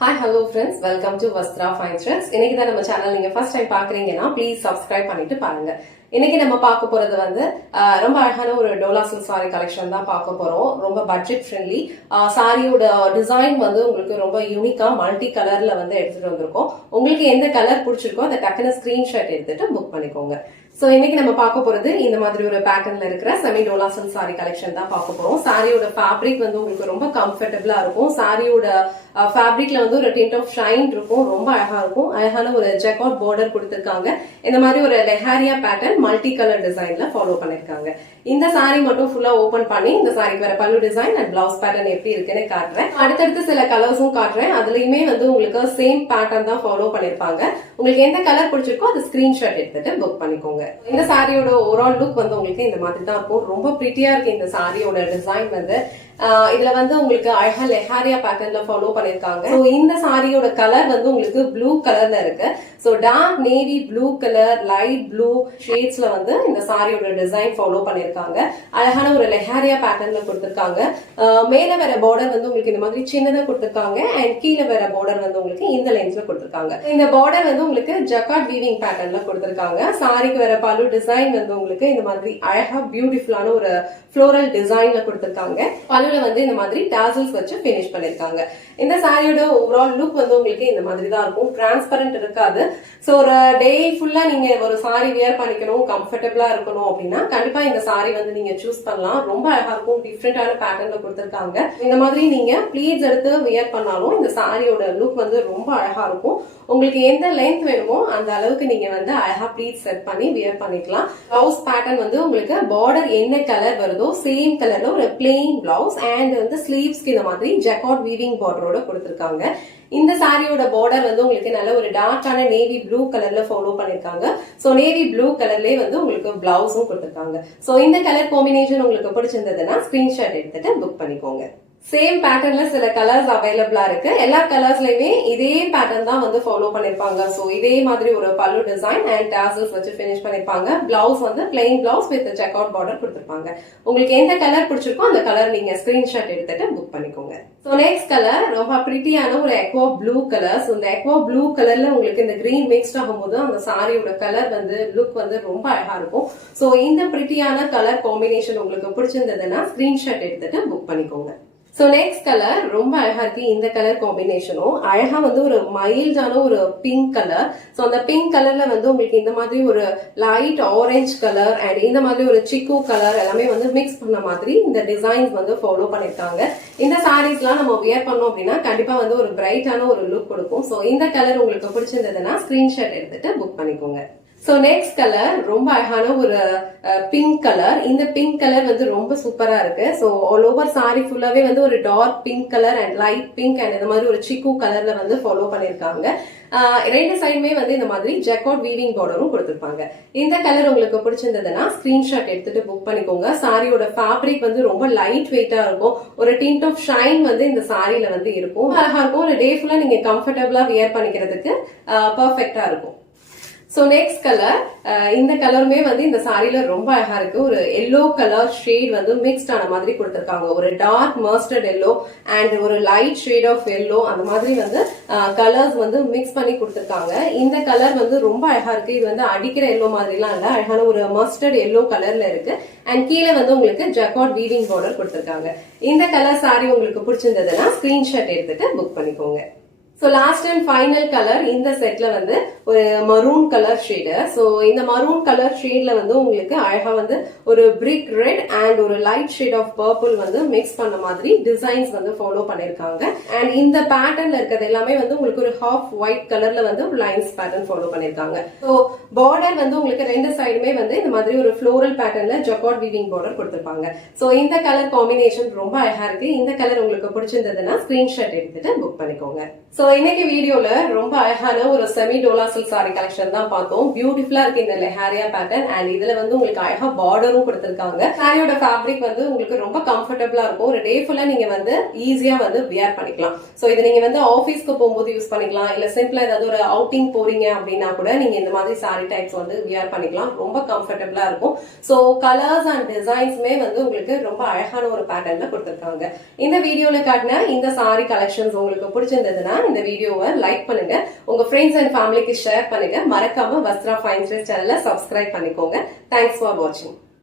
Hi, hello friends. Welcome to Vastra Fine Threads. இன்னைக்கு தான் நம்ம சேனல் நீங்க ஃபர்ஸ்ட் டைம் பாக்குறீங்கன்னா ப்ளீஸ் சப்ஸ்கிரைப் பண்ணிட்டு பாருங்க. இன்னைக்கு நம்ம பார்க்க போறது வந்து ரொம்ப அழகான ஒரு டோலா சில்க் சாரி கலெக்ஷன் தான் பார்க்க போறோம். ரொம்ப பட்ஜெட் ஃப்ரெண்ட்லி. சாரியோட டிசைன் வந்து உங்களுக்கு ரொம்ப யூனிக்கா மல்டி கலர்ல வந்து எடுத்துட்டு வந்திருக்கோம். உங்களுக்கு எந்த கலர் பிடிச்சிருக்கோ அதை டக்குன்னு ஸ்கிரீன்ஷாட் எடுத்துட்டு புக் பண்ணிக்கோங்க. சோ இன்னைக்கு நம்ம பார்க்க போறது இந்த மாதிரி ஒரு பேட்டர்ன்ல இருக்கிற semi Dola silk sorry collection தான் பார்க்க போறோம். சாரியோட ஃபேப்ரிக் வந்து உங்களுக்கு ரொம்ப கம்ஃபர்டபிளா இருக்கும். சாரியோட ஃபேப்ரிக்ல வந்து ஒரு டிண்ட் ஆஃப் ஷைன் இருக்கும். ரொம்ப அழகா இருக்கும். அழகான ஒரு ஜெக்கார்ட் பார்டர் கொடுத்திருக்காங்க. இந்த மாதிரி ஒரு லெஹாரியா பேட்டர்ன் மல்டி கலர் டிசைன்ல ஃபாலோ பண்ணிருக்காங்க. இந்த சாரி மட்டும் ஃபுல்லா ஓபன் பண்ணி இந்த சாரிக்கு வர பல்லு டிசைன் அண்ட் பிளவுஸ் பேட்டர்ன் எப்படி இருக்குன்னு காட்டுறேன். அடுத்தடுத்து சில கலர்ஸும் காட்டுறேன். அதுலயுமே வந்து உங்களுக்கு சேம் பேட்டர்ன் தான் ஃபாலோ பண்ணிருப்பாங்க. உங்களுக்கு எந்த கலர் பிடிச்சிருக்கோ அது ஸ்கிரீன்ஷாட் எடுத்துட்டு புக் பண்ணிக்கோங்க. இந்த சாரியோட ஓவரால் லுக் வந்து உங்களுக்கு இந்த மாதிரி தான் இருக்கும். ரொம்ப பிரிட்டியா இருக்கு இந்த சாரியோட டிசைன் வந்து. இதுல வந்து உங்களுக்கு அழகா லெஹாரியா பேட்டர்ன்ல ஃபாலோ பண்ணிருக்காங்க. சோ இந்த சாரியோட கலர் வந்து உங்களுக்கு ப்ளூ கலர்ல இருக்கு. So dark navy blue colour, light blue ஷேட்ஸ்ல வந்து இந்த சாரியோட டிசைன் ஃபாலோ பண்ணிருக்காங்க. அழகான ஒரு லெஹாரியா பேட்டர்ன்ல கொடுத்திருக்காங்க. மேல வர பார்டர் வந்து உங்களுக்கு இந்த மாதிரி சின்னதா கொடுத்திருக்காங்க அண்ட் கீழே வர பார்டர் வந்து உங்களுக்கு இந்த லென்ஸ்ல கொடுத்திருக்காங்க. இந்த பார்டர் வந்து உங்களுக்கு ஜக்கார்ட் வீவிங் பேட்டர்ன்ல கொடுத்திருக்காங்க. சாரிக்கு வர பல்லு டிசைன் வந்து உங்களுக்கு இந்த மாதிரி அழகா பியூட்டிஃபுல்லான ஒரு ஃப்ளோரல் டிசைன்ல கொடுத்திருக்காங்க. பல்லுல வந்து இந்த மாதிரி டாசல்ஸ் வச்சு பினிஷ் பண்ணிருக்காங்க. இந்த சாரியோட ஓவரால் லுக் வந்து உங்களுக்கு இந்த மாதிரி தான் இருக்கும். டிரான்ஸ்பரண்ட் இருக்காது. சோ ஒரு டே ஃபுல்லா நீங்க ஒரு சாரி வியர் பண்ணிக்கணும், கம்ஃபர்டபிளா இருக்கணும் அப்படின்னா கண்டிப்பா இந்த சாரி வந்து நீங்க சூஸ் பண்ணலாம். ரொம்ப அழகா இருக்கும். டிஃப்ரெண்டான பேட்டர்ன்ல கொடுத்திருக்காங்க. இந்த மாதிரி நீங்க ப்ளீட்ஸ் எடுத்து வியர் பண்ணாலும் இந்த சாரியோட லுக் வந்து ரொம்ப அழகா இருக்கும். உங்களுக்கு எந்த லென்த் வேணுமோ அந்த அளவுக்கு நீங்க வந்து அழகா ப்ளீட்ஸ் செட் பண்ணி வியர் பண்ணிக்கலாம். பிளவுஸ் பேட்டர்ன் வந்து உங்களுக்கு பார்டர் என்ன கலர் வருதோ சேம் கலர்ல ஒரு பிளெயின் பிளவுஸ் அண்ட் வந்து ஸ்லீவ்ஸ்க்கு இந்த மாதிரி ஜக்கார்ட் வீவிங் பார்டரோட கொடுத்திருக்காங்க. இந்த சாரியோட பார்டர் வந்து உங்களுக்கு நல்ல ஒரு டார்க்கான நேவி ப்ளூ கலர்ல ஃபாலோ பண்ணிருக்காங்க. சோ நேவி ப்ளூ கலர்லயே வந்து உங்களுக்கு பிளவுஸும் கொடுத்திருக்காங்க. சோ இந்த கலர் காம்பினேஷன் உங்களுக்கு பிடிச்சிருந்ததுன்னா ஸ்கிரீன்ஷாட் எடுத்துட்டு புக் பண்ணிக்கோங்க. சேம் பேட்டர்ன்ல சில கலர்ஸ் அவைலபிளா இருக்கு. எல்லா கலர்ஸ்லயுமே இதே பேட்டர்ன் தான் வந்து ஃபாலோ பண்ணிருப்பாங்க. சோ இதே மாதிரி ஒரு பல்லு டிசைன் அண்ட் டாசல்ஸ் வச்சு பினிஷ் பண்ணிருப்பாங்க. பிளவுஸ் வந்து plain blouse with checkout border கொடுத்திருப்பாங்க. உங்களுக்கு எந்த கலர் பிடிச்சிருக்கோ அந்த கலர் நீங்க ஸ்கிரீன்ஷாட் எடுத்துட்டு புக் பண்ணிக்கோங்க. சோ நெக்ஸ்ட் கலர் ரொம்ப பிரிட்டியான ஒரு எக்வா ப்ளூ கலர். சோ இந்த எக்வா ப்ளூ கலர்ல உங்களுக்கு இந்த கிரீன் மிக்ஸ்ட் ஆகும்போது அந்த சாரியோட கலர் வந்து லுக் வந்து ரொம்ப அழகா இருக்கும். சோ இந்த பிரிட்டியான கலர் காம்பினேஷன் உங்களுக்கு பிடிச்சிருந்ததுன்னா ஸ்கிரீன்ஷாட் எடுத்துட்டு புக் பண்ணிக்கோங்க. சோ நெக்ஸ்ட் கலர் ரொம்ப அழகா இருக்கு. இந்த கலர் காம்பினேஷனும் அழகா வந்து ஒரு மைல்டான ஒரு பிங்க் கலர். சோ அந்த பிங்க் கலர்ல வந்து உங்களுக்கு இந்த மாதிரி ஒரு லைட் ஆரஞ்ச் கலர் அண்ட் இந்த மாதிரி ஒரு சிக்கு கலர் எல்லாமே வந்து மிக்ஸ் பண்ண மாதிரி இந்த டிசைன்ஸ் வந்து ஃபாலோ பண்ணிருக்காங்க. இந்த சாரீஸ் எல்லாம் நம்ம வியர் பண்ணோம் அப்படின்னா கண்டிப்பா வந்து ஒரு பிரைட்டான ஒரு லுக் கொடுக்கும். சோ இந்த கலர் உங்களுக்கு பிடிச்சிருந்ததுன்னா ஸ்கிரீன்ஷாட் எடுத்துட்டு புக் பண்ணிக்கோங்க. சோ நெக்ஸ்ட் கலர் ரொம்ப அழகான ஒரு பிங்க் கலர். இந்த பிங்க் கலர் வந்து ரொம்ப சூப்பரா இருக்கு. சோ ஆல் ஓவர் சாரி ஃபுல்லாவே வந்து ஒரு dark pink colour and light pink and இந்த மாதிரி ஒரு சிக்கு கலர்ல வந்து ஃபாலோ பண்ணிருக்காங்க. ரெண்டு சைடுமே வந்து இந்த மாதிரி ஜக்கார்ட் வீவிங் பார்டரும் கொடுத்திருப்பாங்க. இந்த கலர் உங்களுக்கு பிடிச்சிருந்ததுன்னா ஸ்கிரீன்ஷாட் எடுத்துட்டு புக் பண்ணிக்கோங்க. சாரியோட ஃபேப்ரிக் வந்து ரொம்ப லைட் வெயிட்டா இருக்கும். ஒரு டிண்ட் ஆஃப் ஷைன் வந்து இந்த சாரியில வந்து இருக்கும். அழகா இருக்கும். ஒரு டே ஃபுல்லா நீங்க கம்ஃபர்டபிளா வியர் பண்ணிக்கிறதுக்கு பெர்ஃபெக்டா இருக்கும். சோ நெக்ஸ்ட் கலர் இந்த கலருமே வந்து இந்த சாரியில ரொம்ப அழகா இருக்கு. ஒரு எல்லோ கலர் ஷேட் வந்து மிக்ஸ்ட் ஆன மாதிரி கொடுத்திருக்காங்க. ஒரு டார்க் மஸ்டர்ட் எல்லோ அண்ட் ஒரு லைட் ஷேட் ஆஃப் எல்லோ அந்த மாதிரி வந்து கலர்ஸ் வந்து மிக்ஸ் பண்ணி கொடுத்திருக்காங்க. இந்த கலர் வந்து ரொம்ப அழகா இருக்கு. இது வந்து அடிக்கிற எல்லோ மாதிரி எல்லாம் இல்ல. அழகான ஒரு மஸ்டர்ட் எல்லோ கலர்ல இருக்கு அண்ட் கீழே வந்து உங்களுக்கு ஜக்கார்ட் வீவிங் பார்டர் கொடுத்திருக்காங்க. இந்த கலர் சாரி உங்களுக்கு பிடிச்சிருந்ததுன்னா ஸ்கிரீன்ஷாட் எடுத்துட்டு புக் பண்ணிக்கோங்க. So last and final colour இந்த செட்ல வந்து ஒரு மரூன் கலர் ஷேடு. சோ இந்த மரூன் கலர் ஷேட்ல வந்து உங்களுக்கு அழகா வந்து ஒரு பிரிக் ரெட் அண்ட் ஒரு லைட் ஷேட் ஆஃப் பர்பிள் வந்து மிக்ஸ் பண்ண மாதிரி டிசைன்ஸ் வந்து ஃபாலோ பண்ணிருக்காங்க. அண்ட் இந்த பேட்டர்ன்ல இருக்கிறது எல்லாமே வந்து உங்களுக்கு ஒரு ஹாஃப் ஒயிட் கலர்ல வந்து ஒரு லைன்ஸ் பேட்டர்ன் ஃபாலோ பண்ணிருக்காங்க. சோ பார்டர் வந்து உங்களுக்கு ரெண்டு சைடுமே வந்து இந்த மாதிரி ஒரு ஃப்ளோரல் பேட்டர்ன்ல ஜக்கார்ட் வீவிங் பார்டர் கொடுத்திருப்பாங்க. சோ இந்த கலர் காம்பினேஷன் ரொம்ப அழகா இருக்கு. இந்த கலர் உங்களுக்கு பிடிச்சிருந்ததுன்னா ஸ்கிரீன்ஷாட் எடுத்துட்டு புக் பண்ணிக்கோங்க. சோ இன்னைக்கு வீடியோல ரொம்ப அழகான ஒரு semi Dola silk sorry collection தான் பார்த்தோம். பியூட்டிஃபுல்லா இருக்கு இந்த லெஹாரியா பேட்டர்ன் அண்ட் இதுல வந்து உங்களுக்கு அழகா பார்டரும் கொடுத்திருக்காங்க. சாரியோட ஃபேப்ரிக் வந்து உங்களுக்கு ரொம்ப கம்ஃபர்டபிளா இருக்கும். ஒரு டே ஃபுல்லா நீங்க வந்து ஈஸியா வந்து வியர் பண்ணிக்கலாம். சோ இது நீங்க வந்து ஆபீஸ்க்கு போகும்போது யூஸ் பண்ணிக்கலாம். இல்ல சிம்பிளா ஏதாவது ஒரு அவுட்டிங் போறீங்க அப்படின்னா கூட நீங்க இந்த மாதிரி சாரி டைப்ஸ் வந்து வியர் பண்ணிக்கலாம். ரொம்ப கம்ஃபர்டபிளா இருக்கும். சோ கலர்ஸ் அண்ட் டிசைன்ஸ்மே வந்து உங்களுக்கு ரொம்ப அழகான ஒரு பேட்டர்ன்ல கொடுத்திருக்காங்க. இந்த வீடியோல காட்டின இந்த சாரி கலெக்ஷன்ஸ் உங்களுக்கு பிடிச்சிருந்ததுன்னா இந்த இந்த வீடியோவை லைக் பண்ணுங்க, உங்க ஃப்ரெண்ட்ஸ் அண்ட் ஃபேமிலிக்கு ஷேர் பண்ணுங்க, மறக்காம வஸ்த்ரா ஃபைன் த்ரெட்ஸ் சேனலை சப்ஸ்கிரைப் பண்ணிக்கோங்க. தேங்க்ஸ் ஃபார் வாட்சிங்.